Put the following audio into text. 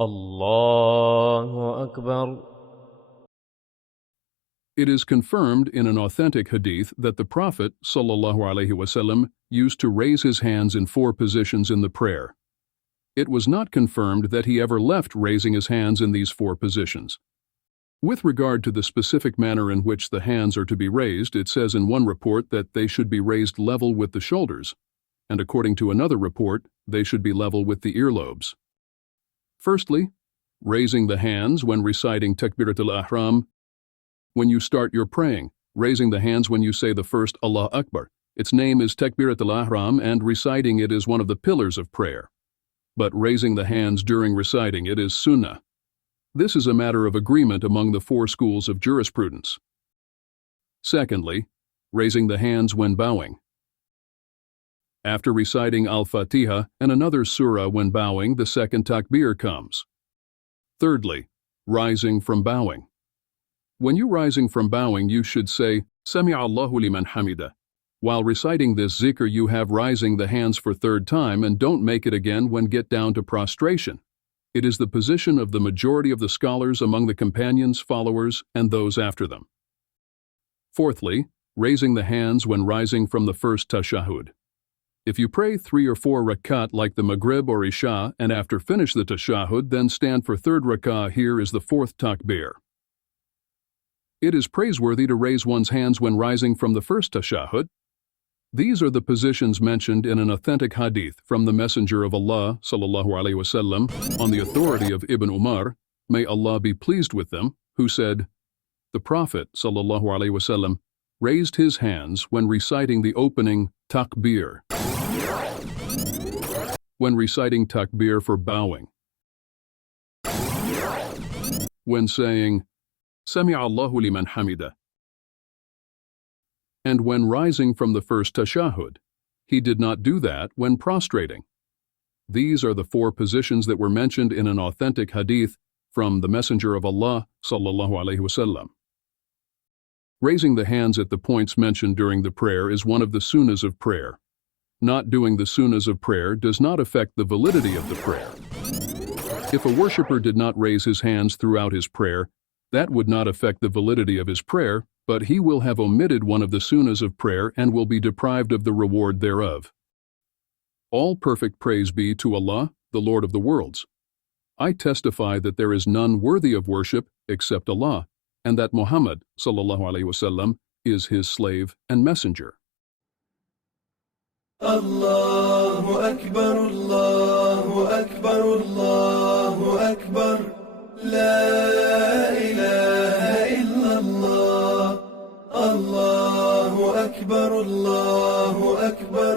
Allahu Akbar. It is confirmed in an authentic hadith that the Prophet ﷺ used to raise his hands in 4 positions in the prayer. It was not confirmed that he ever left raising his hands in these 4 positions. With regard to the specific manner in which the hands are to be raised, it says in one report that they should be raised level with the shoulders, and according to another report, they should be level with the earlobes. Firstly, raising the hands when reciting Takbeer Allahu. When you start your praying, raising the hands when you say the first Allahu Akbar. Its name is Takbeer Allahu, and reciting it is one of the pillars of prayer. But raising the hands during reciting it is Sunnah. This is a matter of agreement among the 4 schools of jurisprudence. Secondly, raising the hands when bowing. After reciting Al-Fatiha and another surah when bowing, the second takbir comes. Thirdly, rising from bowing. When you rising from bowing, you should say, Sami Allahu liman hamida. While reciting this zikr, you have rising the hands for 3rd time and don't make it again when get down to prostration. It is the position of the majority of the scholars among the companions, followers, and those after them. Fourthly, raising the hands when rising from the first tashahud. If you pray 3 or 4 rakat like the maghrib or isha and after finish the tashahud, then stand for 3rd rakah. Here is the 4th takbir. It is praiseworthy to raise one's hands when rising from the first tashahud. These are the positions mentioned in an authentic hadith from the Messenger of Allah ﷺ on the authority of Ibn Umar, may Allah be pleased with them, who said, the Prophet ﷺ raised his hands when reciting the opening Takbir, when reciting Takbir for bowing, when saying, Sami Allahu liman hamida, and when rising from the first tashahud. He did not do that when prostrating. These are the 4 positions that were mentioned in an authentic hadith from the Messenger of Allah ﷺ. Raising the hands at the points mentioned during the prayer is one of the sunnahs of prayer. Not doing the sunnahs of prayer does not affect the validity of the prayer. If a worshipper did not raise his hands throughout his prayer, that would not affect the validity of his prayer, but he will have omitted one of the sunnahs of prayer and will be deprived of the reward thereof. All perfect praise be to Allah, the Lord of the worlds. I testify that there is none worthy of worship except Allah, and that Muhammad ﷺ is his slave and messenger. Allahu Akbar, Allahu Akbar, Allahu Akbar, La ilaha illallah, Allahu Akbar, Allahu Akbar.